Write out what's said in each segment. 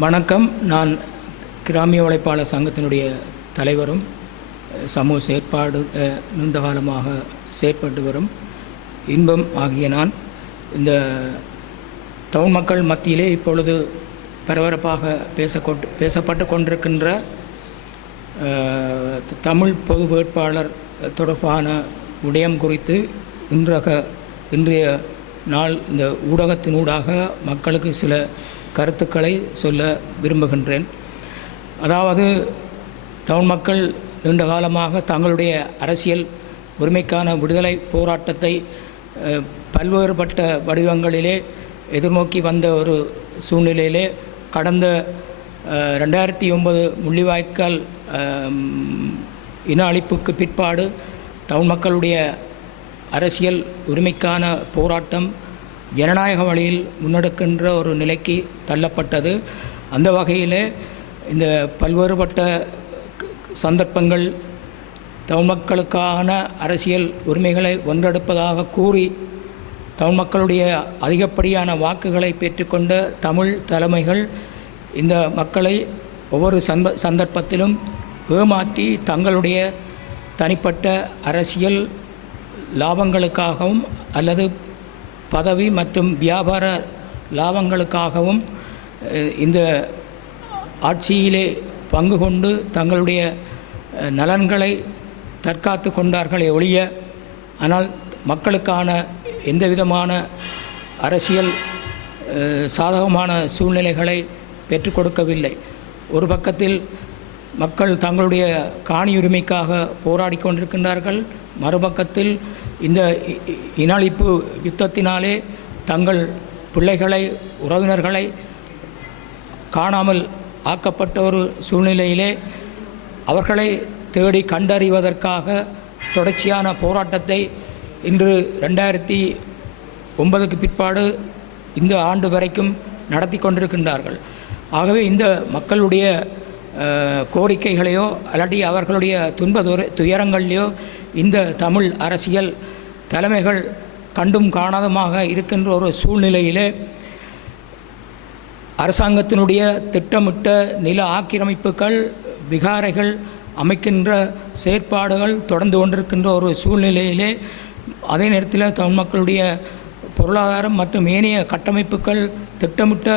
வணக்கம். நான் கிராமிய உழைப்பாளர் சங்கத்தினுடைய தலைவரும் சமூக செயற்பாடு நீண்ட காலமாக செயற்பட்டு வரும் இன்பம் ஆகிய நான். இந்த தமிழ் மக்கள் மத்தியிலே இப்பொழுது பரபரப்பாக பேசக்கொண்டு பேசப்பட்டு கொண்டிருக்கின்ற தமிழ் பொது வேட்பாளர் தொடர்பான விடயம் குறித்து இன்றக இன்றைய நாள் இந்த ஊடகத்தினூடாக மக்களுக்கு சில கருத்துக்களை சொல்ல விரும்புகின்றேன். அதாவது தமிழ் மக்கள் நீண்ட காலமாக தங்களுடைய அரசியல் உரிமைக்கான விடுதலை போராட்டத்தை பல்வேறுபட்ட வடிவங்களிலே எதிர்நோக்கி வந்த ஒரு சூழ்நிலையிலே கடந்த ரெண்டாயிரத்தி ஒன்பது முள்ளிவாய்க்கால் இன அழிப்புக்கு பிற்பாடு தமிழ் மக்களுடைய அரசியல் உரிமைக்கான போராட்டம் ஜனநாயக வழியில் முன்னெடுக்கின்ற ஒரு நிலைக்கு தள்ளப்பட்டது. அந்த வகையில் இந்த பல்வேறுபட்ட சந்தர்ப்பங்கள் தமிழ் மக்களுக்கான அரசியல் உரிமைகளை ஒன்றெடுப்பதாக கூறி தமிழ் மக்களுடைய அதிகப்படியான வாக்குகளை பெற்றுக்கொண்ட தமிழ் தலைமைகள் இந்த மக்களை ஒவ்வொரு சந்த சந்தர்ப்பத்திலும் ஏமாற்றி தங்களுடைய தனிப்பட்ட அரசியல் லாபங்களுக்காகவும் அல்லது பதவி மற்றும் வியாபார லாபங்களுக்காகவும் இந்த ஆட்சியிலே பங்கு கொண்டு தங்களுடைய நலன்களை தற்காத்து கொண்டார்களே ஒழிய ஆனால் மக்களுக்கான எந்த விதமான அரசியல் சாதகமான சூழ்நிலைகளை பெற்றுக் கொடுக்கவில்லை. ஒரு பக்கத்தில் மக்கள் தங்களுடைய காணி உரிமைக்காக போராடி கொண்டிருக்கின்றார்கள் மறுபக்கத்தில் இந்த இ- யுத்தத்தினாலே தங்கள் பிள்ளைகளை உறவினர்களை காணாமல் ஆக்கப்பட்ட ஒரு சூழ்நிலையிலே அவர்களை தேடி கண்டறிவதற்காக தொடர்ச்சியான போராட்டத்தை இன்று ரெண்டாயிரத்தி ஒன்பதுக்கு பிற்பாடு இந்த ஆண்டு வரைக்கும் நடத்தி கொண்டிருக்கின்றார்கள். ஆகவே இந்த மக்களுடைய கோரிக்கைகளையோ அல்லாட்டி அவர்களுடைய துன்ப துர- துயரங்களையோ இந்த தமிழ் அரசியல் தலைமைகள் கண்டும் காணாதமாக இருக்கின்ற ஒரு சூழ்நிலையிலே அரசாங்கத்தினுடைய திட்டமிட்ட நில ஆக்கிரமிப்புகள் விகாரைகள் அமைக்கின்ற செயற்பாடுகள் தொடர்ந்து கொண்டிருக்கின்ற ஒரு சூழ்நிலையிலே அதே நேரத்தில் தமிழ் மக்களுடைய பொருளாதாரம் மற்றும் ஏனைய கட்டமைப்புகள் திட்டமிட்ட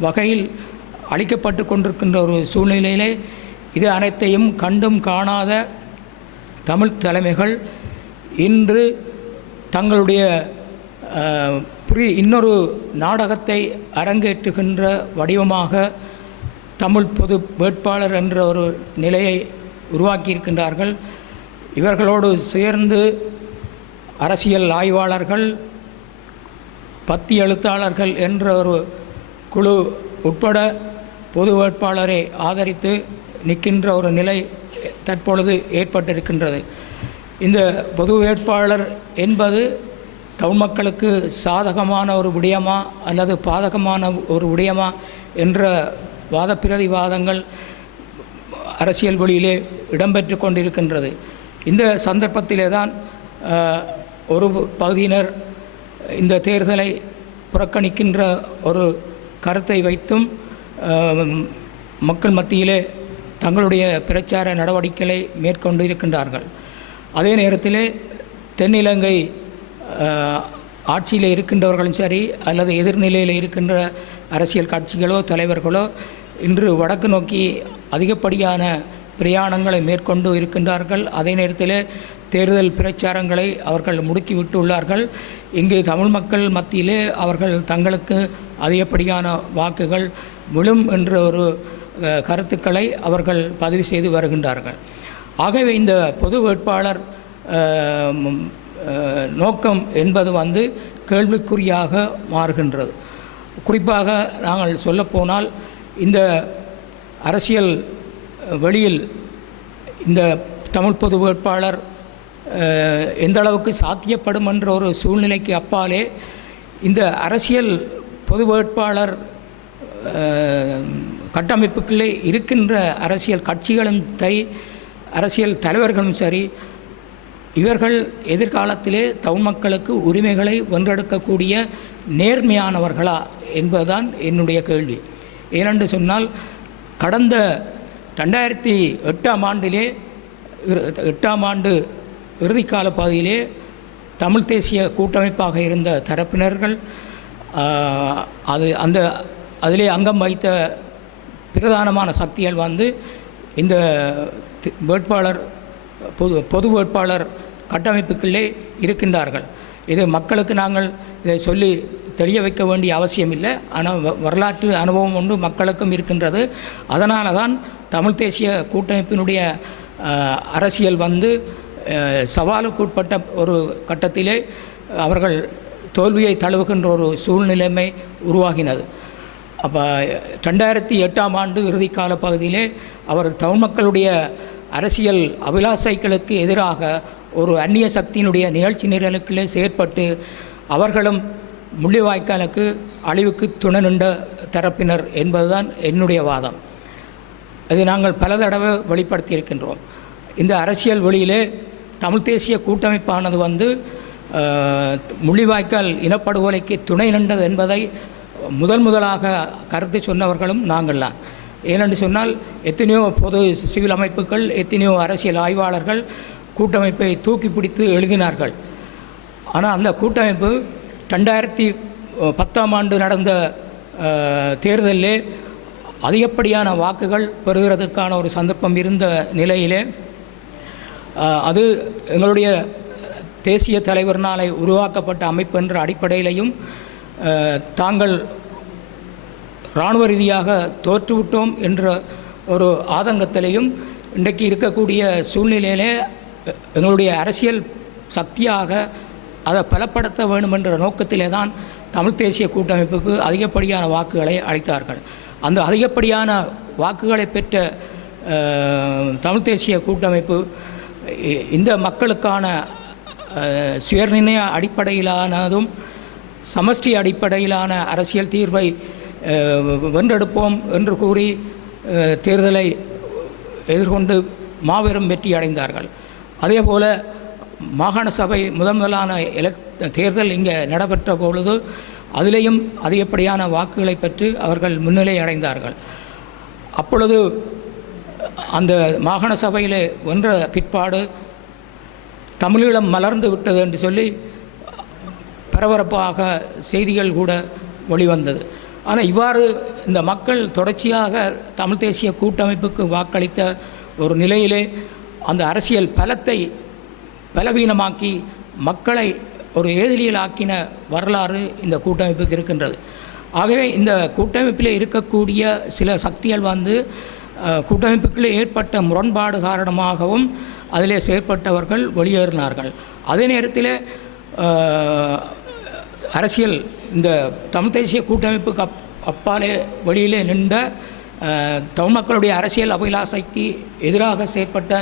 வகையில் அளிக்கப்பட்டு கொண்டிருக்கின்ற ஒரு சூழ்நிலையிலே இது அனைத்தையும் கண்டும் காணாத தமிழ் தலைமைகள் இன்று தங்களுடைய புரி இன்னொரு நாடகத்தை அரங்கேற்றுகின்ற வடிவமாக தமிழ் பொது வேட்பாளர் என்ற ஒரு நிலையை உருவாக்கியிருக்கின்றார்கள். இவர்களோடு சேர்ந்து அரசியல் ஆய்வாளர்கள் பத்தி எழுத்தாளர்கள் என்ற ஒரு குழு உட்பட பொது வேட்பாளரை ஆதரித்து நிற்கின்ற ஒரு நிலை தற்பொழுது ஏற்பட்டிருக்கின்றது. இந்த பொது வேட்பாளர் என்பது தமிழ் மக்களுக்கு சாதகமான ஒரு விடயமா அல்லது பாதகமான ஒரு விடயமா என்ற வாத பிரதிவாதங்கள் அரசியல் வழியிலே இடம்பெற்று கொண்டிருக்கின்றது. இந்த சந்தர்ப்பத்திலே தான் ஒரு பகுதியினர் இந்த தேர்தலை புறக்கணிக்கின்ற ஒரு கருத்தை வைத்தும் மக்கள் மத்தியிலே தங்களுடைய பிரச்சார நடவடிக்கைகளை மேற்கொண்டு இருக்கின்றார்கள் அதே நேரத்தில் தென்னிலங்கை ஆட்சியில் இருக்கின்றவர்களும் சரி அல்லது எதிர்நிலையில் இருக்கின்ற அரசியல் கட்சிகளோ தலைவர்களோ இன்று வடக்கு நோக்கி அதிகப்படியான பிரயாணங்களை மேற்கொண்டு இருக்கின்றார்கள். அதே நேரத்தில் தேர்தல் பிரச்சாரங்களை அவர்கள் முடுக்கிவிட்டு உள்ளார்கள். இங்கு தமிழ் மக்கள் மத்தியிலே அவர்கள் தங்களுக்கு அதிகப்படியான வாக்குகள் விழும் என்ற ஒரு கருத்துக்களை அவர்கள் பதிவு செய்து வருகின்றார்கள். ஆகவே இந்த பொது வேட்பாளர் நோக்கம் என்பது வந்து கேள்விக்குறியாக மாறுகின்றது. குறிப்பாக நாங்கள் சொல்லப்போனால் இந்த அரசியல் வெளியில் இந்த தமிழ் பொது வேட்பாளர் எந்தளவுக்கு எந்த அளவுக்கு சாத்தியப்படும் என்ற ஒரு சூழ்நிலைக்கு அப்பாலே இந்த அரசியல் பொது வேட்பாளர் கட்டமைப்புக்குள்ளே இருக்கின்ற அரசியல் கட்சிகளும் தை அரசியல் தலைவர்களும் சரி இவர்கள் எதிர்காலத்திலே தமிழ் மக்களுக்கு உரிமைகளை வென்றெடுக்கக்கூடிய நேர்மையானவர்களா என்பதுதான் என்னுடைய கேள்வி. ஏனென்று சொன்னால் கடந்த ரெண்டாயிரத்தி எட்டாம் ஆண்டிலே எட்டாம் ஆண்டு இறுதிக்கால பகுதியிலே தமிழ் தேசிய கூட்டமைப்பாக இருந்த தரப்பினர்கள் அது அந்த அதிலே அங்கம் வைத்த பிரதானமான சக்திகள் வந்து இந்த வேட்பாளர் பொது பொது வேட்பாளர் கட்டமைப்புக்குள்ளே இருக்கின்றார்கள். இது மக்களுக்கு நாங்கள் இதை சொல்லி தெரிய வைக்க வேண்டிய அவசியம் இல்லை. ஆனால் வ- வரலாற்று அனுபவம் ஒன்று மக்களுக்கும் இருக்கின்றது. அதனால தான் தமிழ் தேசிய கூட்டமைப்பினுடைய அரசியல் வந்து சவாலுக்குட்பட்ட ஒரு கட்டத்திலே அவர்கள் தோல்வியை தழுவுகின்ற ஒரு சூழ்நிலைமை உருவாகினது. அப்போ ரெண்டாயிரத்தி எட்டாம் ஆண்டு இறுதிக்கால பகுதியிலே அவர் தமிழ் மக்களுடைய அரசியல் அபிலாசைகளுக்கு எதிராக ஒரு அந்நிய சக்தியினுடைய நிகழ்ச்சி நிரலுக்குள்ளே செயற்பட்டு அவர்களும் முள்ளிவாய்க்காலுக்கு அழிவுக்கு துணை நின்ற தரப்பினர் என்பதுதான் என்னுடைய வாதம். இதை நாங்கள் பல தடவை வெளிப்படுத்தியிருக்கின்றோம். இந்த அரசியல் வெளியிலே தமிழ் தேசிய கூட்டமைப்பானது வந்து முள்ளிவாய்க்கால் இனப்படுகொலைக்கு துணை நின்றது என்பதை முதல் முதலாக கருத்து சொன்னவர்களும் நாங்கள் தான் ஏனென்று சொன்னால் எத்தனையோ பொது சிவில் அமைப்புகள் எத்தனையோ அரசியல் ஆய்வாளர்கள் கூட்டமைப்பை தூக்கி பிடித்து எழுதினார்கள். ஆனால் அந்த கூட்டமைப்பு ரெண்டாயிரத்தி பத்தாம் ஆண்டு நடந்த தேர்தலிலே அதிகப்படியான வாக்குகள் பெறுகிறதுக்கான ஒரு சந்தர்ப்பம் இருந்த நிலையிலே அது எங்களுடைய தேசிய தலைவரினாலே உருவாக்கப்பட்ட அமைப்பு என்ற அடிப்படையிலையும் தாங்கள் இராணுவ ரீதியாக தோற்றுவிட்டோம் என்ற ஒரு ஆதங்கத்திலையும் இன்றைக்கு இருக்கக்கூடிய சூழ்நிலையிலே எங்களுடைய அரசியல் சக்தியாக அதை பலப்படுத்த வேண்டும் என்ற நோக்கத்திலே தான் தமிழ் தேசிய கூட்டமைப்புக்கு அதிகப்படியான வாக்குகளை அளித்தார்கள். அந்த அதிகப்படியான வாக்குகளை பெற்ற தமிழ் தேசிய கூட்டமைப்பு இந்த மக்களுக்கான சுயநிர்ணய அடிப்படையிலானதும் சமஷ்டி அடிப்படையிலான அரசியல் தீர்வை வென்றெடுப்போம் என்று கூறி தேர்தலை எதிர்கொண்டு மாபெரும் வெற்றி அடைந்தார்கள். அதே போல மாகாண சபை முதன் முதலான எலக் தேர்தல் இங்கே நடைபெற்ற பொழுது அதிலேயும் அதிகப்படியான வாக்குகளை பெற்று அவர்கள் முன்னிலை அடைந்தார்கள். அப்பொழுது அந்த மாகாண சபையிலே வென்ற பிற்பாடு தமிழீழம் மலர்ந்து விட்டது என்று சொல்லி பரபரப்பாக செய்திகள் கூட வெளிவந்தது. ஆனால் இவ்வாறு இந்த மக்கள் தொடர்ச்சியாக தமிழ் தேசிய கூட்டமைப்புக்கு வாக்களித்த ஒரு நிலையிலே அந்த அரசியல் பலத்தை பலவீனமாக்கி மக்களை ஒரு ஏதிலியலாக்கின வரலாறு இந்த கூட்டமைப்புக்கு இருக்கின்றது. ஆகவே இந்த கூட்டமைப்பில் இருக்கக்கூடிய சில சக்திகள் வந்து கூட்டமைப்புக்குள்ளே ஏற்பட்ட முரண்பாடு காரணமாகவும் அதிலே செயற்பட்டவர்கள் வெளியேறினார்கள். அதே நேரத்தில் அரசியல் இந்த தமிழ் தேசிய கூட்டமைப்புக்கு அப் அப்பாலே வெளியிலே நின்ற தமிழ் மக்களுடைய அரசியல் அபிலாசைக்கு எதிராக செயற்பட்ட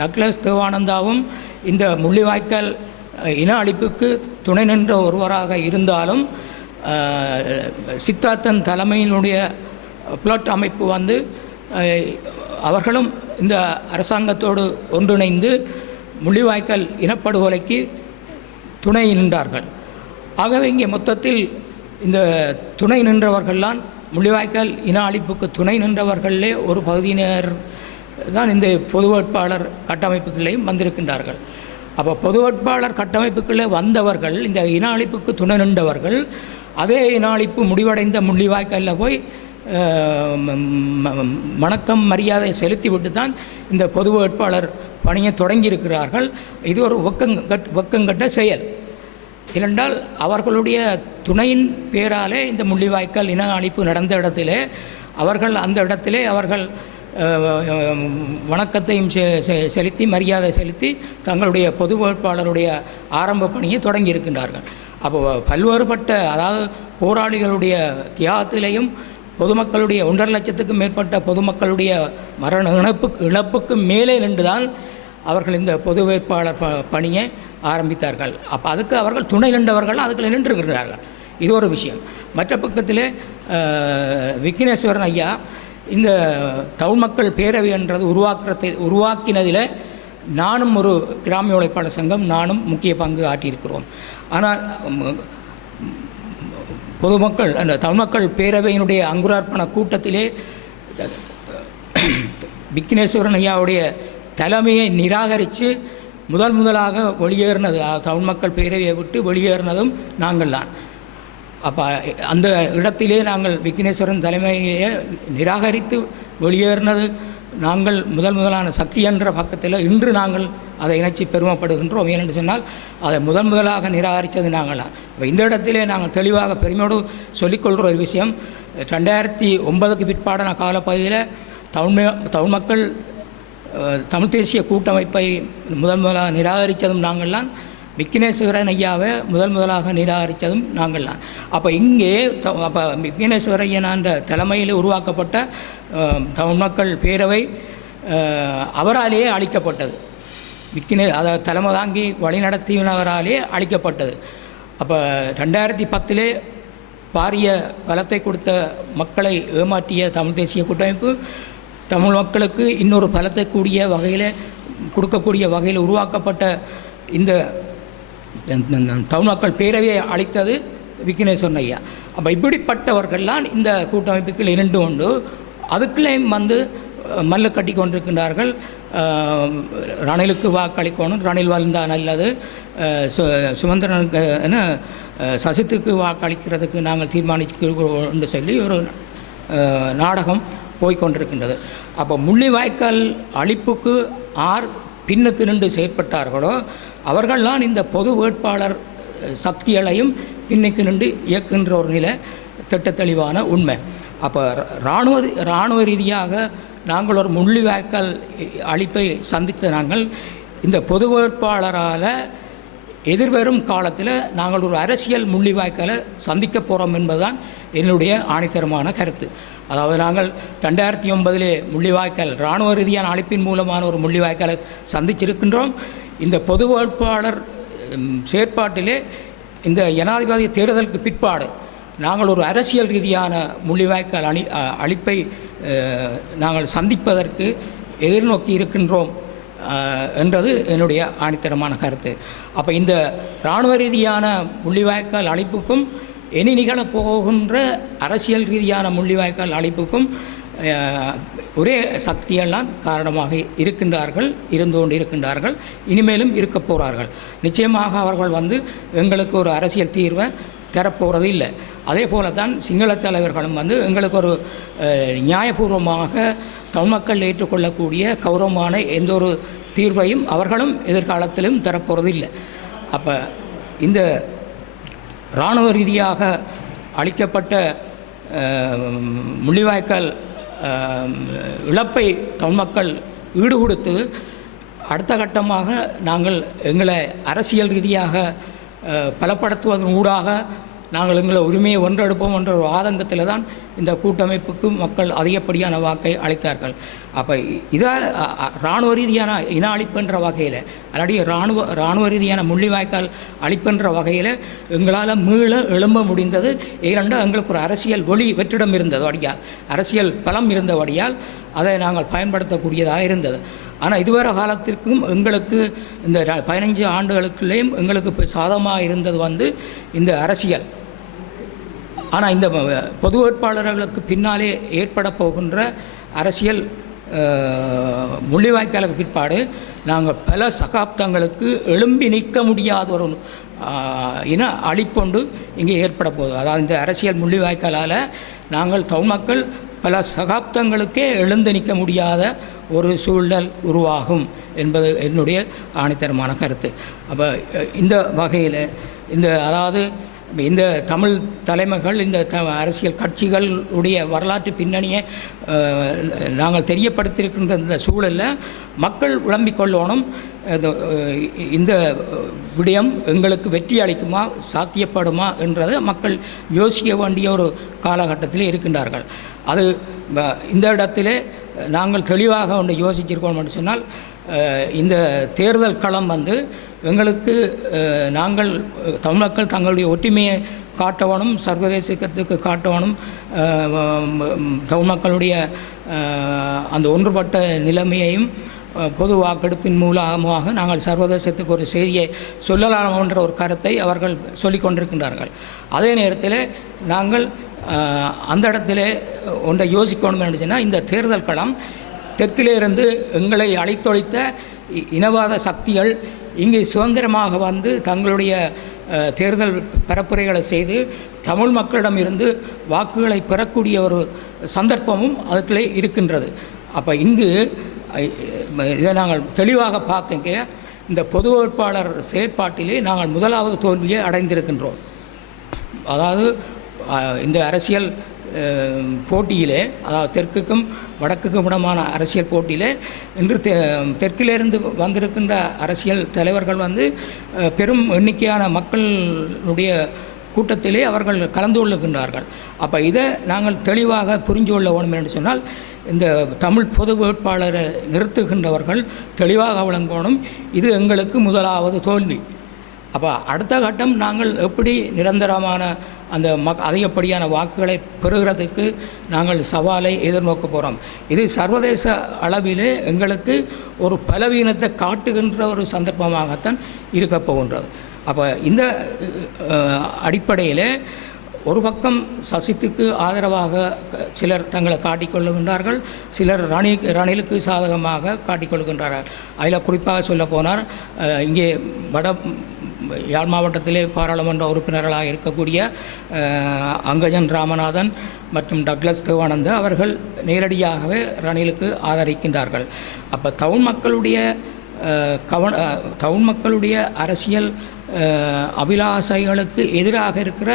நக்லஸ் தேவானந்தாவும் இந்த முள்ளிவாய்க்கால் இன அழிப்புக்கு துணை நின்ற ஒருவராக இருந்தாலும் சித்தார்த்தன் தலைமையினுடைய பிளாட் அமைப்பு வந்து அவர்களும் இந்த அரசாங்கத்தோடு ஒன்றிணைந்து முள்ளிவாய்க்கால் இனப்படுகொலைக்கு துணை நின்றார்கள். ஆகவே இங்கே மொத்தத்தில் இந்த துணை நின்றவர்கள்லாம் முள்ளிவாய்க்கால் இன அழிப்புக்கு துணை நின்றவர்களே ஒரு பகுதியினர் தான் இந்த பொது வேட்பாளர் கட்டமைப்புகளையும் வந்திருக்கின்றார்கள். அப்போ பொது வேட்பாளர் கட்டமைப்புக்குள்ளே வந்தவர்கள் இந்த இன அழிப்புக்கு துணை நின்றவர்கள் அதே இன அழிப்பு முடிவடைந்த முள்ளிவாய்க்காலில் போய் வணக்கம் மரியாதை செலுத்திவிட்டு தான் இந்த பொது வேட்பாளர் பணியை தொடங்கியிருக்கிறார்கள். இது ஒரு வெக்கங்கட் வெக்கங்கட்ட செயல். ஏனென்றால் அவர்களுடைய துணையின் பேராலே இந்த முள்ளிவாய்க்கால் இன அழிப்பு நடந்த இடத்திலே அவர்கள் அந்த இடத்திலே அவர்கள் வணக்கத்தையும் செ- செ- செலுத்தி மரியாதை செலுத்தி தங்களுடைய பொது வேட்பாளருடைய ஆரம்ப பணியை தொடங்கி இருக்கின்றார்கள். அப்போ பல்வேறுபட்ட அதாவது போராளிகளுடைய தியாகத்திலையும் பொதுமக்களுடைய ஒன்றரை லட்சத்துக்கும் மேற்பட்ட பொதுமக்களுடைய மரண இழப்பு இழப்புக்கு மேலே நின்றுதான் அவர்கள் இந்த பொது வேட்பாளர் ப பணியை ஆரம்பித்தார்கள். அப்போ அதுக்கு அவர்கள் துணை நின்றவர்கள் அதுக்குள்ள நின்றுகிறார்கள் இது ஒரு விஷயம். மற்ற பக்கத்தில் விக்னேஸ்வரன் ஐயா இந்த தமிழ் மக்கள் பேரவை என்றது உருவாக்குறதை உருவாக்கினதில் நானும் ஒரு கிராமிய உழைப்பாளர் சங்கம் நானும் முக்கிய பங்கு ஆற்றியிருக்கிறோம். ஆனால் பொதுமக்கள் அந்த தமிழ்மக்கள் பேரவையினுடைய அங்குரார்ப்பண கூட்டத்திலே விக்னேஸ்வரன் ஐயாவுடைய தலைமையை நிராகரித்து முதல் முதலாக வெளியேறினது தமிழ் மக்கள் பேரவையை விட்டு வெளியேறினதும் நாங்கள் தான் அப்போ அந்த இடத்திலே நாங்கள் விக்னேஸ்வரன் தலைமையை நிராகரித்து வெளியேறினது நாங்கள் முதல் முதலான சக்தி என்ற பக்கத்தில் இன்று நாங்கள் அதை இணைச்சி பெருமைப்படுகின்றோம். ஏனென்று சொன்னால் அதை முதல் முதலாக நிராகரித்தது நாங்கள் தான் இப்போ இந்த இடத்திலே நாங்கள் தெளிவாக பெருமையோடு சொல்லிக்கொள்கிற ஒரு விஷயம் ரெண்டாயிரத்தி ஒன்பதுக்கு பிற்பாடான காலப்பகுதியில் தமிழ் தமிழ் மக்கள் தமிழ் தேசிய கூட்டமைப்பை முதல் முதலாக நிராகரித்ததும் நாங்கள்தான். விக்னேஸ்வரன் ஐயாவை முதல் முதலாக நிராகரித்ததும் நாங்கள் தான் அப்போ இங்கே த- அப்போ விக்னேஸ்வரையனான்ற தலைமையில் உருவாக்கப்பட்ட தமிழ் மக்கள் பேரவை அவராலேயே அளிக்கப்பட்டது விக்கினே அதை தலைமை தாங்கி வழிநடத்தினவராலே அளிக்கப்பட்டது அப்போ ரெண்டாயிரத்தி பத்திலே பாரிய பலத்தை கொடுத்த மக்களை ஏமாற்றிய தமிழ் தேசிய கூட்டமைப்பு தமிழ் மக்களுக்கு இன்னொரு பலத்தை கூடிய வகையில் கொடுக்கக்கூடிய வகையில் உருவாக்கப்பட்ட இந்த தமிழ் மக்கள் பேரவையை அளித்தது விக்னேஸ்வரன் ஐயா. அப்போ இப்படிப்பட்டவர்கள்லாம் இந்த கூட்டமைப்புகள் இரண்டு உண்டு. அதுக்குள்ளேயும் வந்து மல்லு கட்டி கொண்டிருக்கின்றார்கள். ரணிலுக்கு வாக்களிக்கணும். ரணில் வாழ்ந்தால் நல்லது. சு சுமந்திரனுக்கு என்ன சசித்துக்கு வாக்களிக்கிறதுக்கு நாங்கள் தீர்மானிக்கிறோம் என்று சொல்லி ஒரு நாடகம் போய்க்கொண்டிருக்கின்றது. அப்போ முள்ளிவாய்க்கால் அழிப்புக்கு ஆர் பின்னுக்கு நின்று செயற்பட்டார்களோ அவர்கள்தான் இந்த பொது வேட்பாளர் சக்திகளையும் பின்னுக்கு நின்று இயக்குகின்ற ஒரு நிலை திட்டத்தெளிவான உண்மை. அப்போ இராணுவ இராணுவ ரீதியாக நாங்கள் ஒரு முள்ளிவாய்க்கால் அழிப்பை சந்தித்த நாங்கள் இந்த பொது வேட்பாளரால் எதிர்வரும் காலத்தில் நாங்கள் ஒரு அரசியல் முள்ளிவாய்க்காலை சந்திக்க போகிறோம் என்பதுதான் என்னுடைய ஆணித்தரமான கருத்து. அதாவது நாங்கள் ரெண்டாயிரத்தி ஒன்பதிலே முள்ளிவாய்க்கால் இராணுவ ரீதியான அழைப்பின் மூலமான ஒரு முள்ளிவாய்க்காலை சந்திச்சிருக்கின்றோம். இந்த பொது வேட்பாளர் செயற்பாட்டிலே இந்த ஜனாதிபதி தேர்தலுக்கு பிற்பாடு நாங்கள் ஒரு அரசியல் ரீதியான முள்ளிவாய்க்கால் அணி அழிப்பை நாங்கள் சந்திப்பதற்கு எதிர்நோக்கி இருக்கின்றோம் என்றது என்னுடைய ஆணித்தரமான கருத்து. அப்போ இந்த இராணுவ ரீதியான முள்ளிவாய்க்கால் அழிப்புக்கும் இனி நிகழப்போகின்ற அரசியல் ரீதியான முள்ளிவாய்க்கால் அழைப்புக்கும் ஒரே சக்தியெல்லாம் காரணமாக இருக்கின்றார்கள் இருந்து கொண்டு இருக்கின்றார்கள் இனிமேலும் இருக்க போகிறார்கள் நிச்சயமாக அவர்கள் வந்து எங்களுக்கு ஒரு அரசியல் தீர்வை தரப்போகிறது இல்லை. அதே போல தான் சிங்கள தலைவர்களும் வந்து எங்களுக்கு ஒரு நியாயபூர்வமாக தமிழ் மக்கள் ஏற்றுக்கொள்ளக்கூடிய கௌரவமான எந்த ஒரு தீர்வையும் அவர்களும் எதிர்காலத்திலும் தரப்போகிறது இல்லை. அப்போ இந்த இராணுவ ரீதியாக அளிக்கப்பட்ட முள்ளிவாய்க்கால் இழப்பை தமிழ் மக்கள் ஈடுகொடுத்து அடுத்த கட்டமாக நாங்கள் எங்களை அரசியல் ரீதியாக பலப்படுத்துவதன் ஊடாக நாங்கள் எங்களை உரிமையை ஒன்றெடுப்போம் என்ற ஒரு ஆதங்கத்தில் தான் இந்த கூட்டமைப்புக்கு மக்கள் அதிகப்படியான வாக்கை அளித்தார்கள். அப்போ இதை இராணுவ ரீதியான இன அழிப்புன்ற வகையில் அல்லாடி இராணுவ இராணுவ ரீதியான முள்ளிவாய்க்கால் அழிப்புன்ற வகையில் எங்களால் மீள எழும்ப முடிந்தது. ஏனென்றால் எங்களுக்கு ஒரு அரசியல் ஒளி வெற்றிடம் இருந்தது வடியால். அரசியல் பலம் இருந்தபடியால் அதை நாங்கள் பயன்படுத்தக்கூடியதாக இருந்தது. ஆனால் இதுவரை காலத்திற்கும் எங்களுக்கு இந்த பதினஞ்சு ஆண்டுகளுக்குள்ளேயும் எங்களுக்கு இப்போ சாதமாக இருந்தது வந்து இந்த அரசியல். ஆனால் இந்த பொது வேட்பாளர்களுக்கு பின்னாலே ஏற்பட போகின்ற அரசியல் முள்ளிவாய்க்காலுக்கு பிற்பாடு நாங்கள் பல சகாப்தங்களுக்கு எழும்பி நிற்க முடியாத ஒரு இன அழிப்பொண்டு இங்கே ஏற்பட போகுது. அதாவது இந்த அரசியல் முள்ளிவாய்க்காலால் நாங்கள் தமிழ் மக்கள் பல சகாப்தங்களுக்கே எழுந்து நிற்க முடியாத ஒரு சூழல் உருவாகும் என்பது என்னுடைய ஆணித்தரமான கருத்து. அப்போ இந்த வகையில் இந்த அதாவது இந்த தமிழ் தலைமைகள் இந்த த அரசியல் கட்சிகளுடைய வரலாற்று பின்னணியை நாங்கள் தெரியப்படுத்தியிருக்கின்ற இந்த சூழலில் மக்கள் விளம்பிக் கொள்ளணும். இந்த விடயம் எங்களுக்கு வெற்றி அளிக்குமா சாத்தியப்படுமா என்றதை மக்கள் யோசிக்க வேண்டிய ஒரு காலகட்டத்தில் இருக்கின்றார்கள். அது இந்த இடத்திலே நாங்கள் தெளிவாக ஒன்று யோசிச்சிருக்கோம் என்று சொன்னால் இந்த தேர்தல் களம் வந்து எங்களுக்கு நாங்கள் அஹ், தமிழ் மக்கள் தங்களுடைய ஒற்றுமையை காட்டவனும் சர்வதேசத்துக்கு காட்டவனும் தமிழ்மக்களுடைய தமிழ் மக்களுடைய அந்த ஒன்றுபட்ட நிலைமையையும் பொது வாக்கெடுப்பின் மூலமாக நாங்கள் சர்வதேசத்துக்கு ஒரு செய்தியை சொல்லலாம் என்ற ஒரு கருத்தை அவர்கள் சொல்லிக் கொண்டிருக்கின்றார்கள். அதே நேரத்தில் நாங்கள் அந்த இடத்துல ஒன்றை யோசிக்கணும் என்று சொன்னால் இந்த தேர்தல் களம் தெற்கிலே இருந்து எங்களை அழைத்தொழித்த இ- இனவாத சக்திகள் இங்கே சுதந்திரமாக வந்து தங்களுடைய தேர்தல் பரப்புரைகளை செய்து தமிழ் மக்களிடம் இருந்து வாக்குகளை பெறக்கூடிய ஒரு சந்தர்ப்பமும் அதுக்குள்ளே இருக்கின்றது. அப்போ இங்கு இதை நாங்கள் தெளிவாக பார்க்க இந்த பொது வேட்பாளர் செயற்பாட்டிலே நாங்கள் முதலாவது தோல்வியை அடைந்திருக்கின்றோம். அதாவது இந்த அரசியல் போட்டியிலே அதாவது தெற்குக்கும் வடக்குக்கும் இடமான அரசியல் போட்டியிலே இன்று தெ தெற்கிலிருந்து வந்திருக்கின்ற அரசியல் தலைவர்கள் வந்து பெரும் எண்ணிக்கையான மக்களுடைய கூட்டத்திலே அவர்கள் கலந்து கொள்ளுகின்றார்கள். அப்போ இதை நாங்கள் தெளிவாக புரிஞ்சு கொள்ள வேண்டும் என்று சொன்னால் இந்த தமிழ் பொது வேட்பாளரை நிறுத்துகின்றவர்கள் தெளிவாக விளங்கணும். இது எங்களுக்கு முதலாவது தோல்வி. அப்போ அடுத்த கட்டம் நாங்கள் எப்படி நிரந்தரமான அந்த மக் அதிகப்படியான வாக்குகளை பெறுகிறதுக்கு நாங்கள் சவாலை எதிர்நோக்க போகிறோம் இது சர்வதேச அளவிலே எங்களுக்கு ஒரு பலவீனத்தை காட்டுகின்ற ஒரு சந்தர்ப்பமாகத்தான் இருக்கப் போகின்றது. அப்போ இந்த அடிப்படையில் அடிப்படையிலே ஒரு பக்கம் சசித்துக்கு ஆதரவாக சிலர் தங்களை காட்டிக்கொள்ளுகின்றார்கள் சிலர் ரணி ரணிலுக்கு சாதகமாக காட்டிக்கொள்கின்றார்கள். அதில் குறிப்பாக சொல்ல போனால் இங்கே வட யாழ் மாவட்டத்திலே பாராளுமன்ற உறுப்பினர்களாக இருக்கக்கூடிய அங்கஜன் ராமநாதன் மற்றும் டக்ளஸ் தேவானந்த அவர்கள் நேரடியாகவே ரணிலுக்கு ஆதரிக்கின்றார்கள். அப்போ டவுன் மக்களுடைய கவன டவுன் மக்களுடைய அரசியல் அபிலாசைகளுக்கு எதிராக இருக்கிற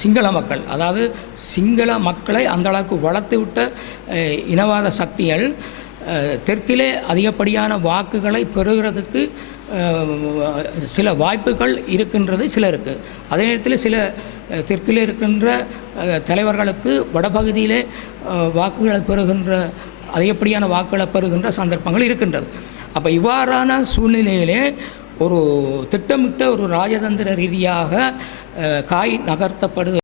சிங்கள மக்கள் அதாவது சிங்கள மக்களை அந்த அளவுக்கு வளர்த்துவிட்ட இனவாத சக்திகள் தெற்கிலே அதிகப்படியான வாக்குகளை பெறுகிறதுக்கு சில வாய்ப்புகள் இருக்கின்றது சிலருக்கு. அதே நேரத்தில் சில தெற்கில் இருக்கின்ற தலைவர்களுக்கு வடபகுதியிலே வாக்குகளை பெறுகின்ற அதிகப்படியான வாக்குகளை பெறுகின்ற சந்தர்ப்பங்கள் இருக்கின்றது. அப்போ இவ்வாறான சூழ்நிலையிலே ஒரு திட்டமிட்ட ஒரு ராஜதந்திர ரீதியாக காய் நகர்த்தப்படுது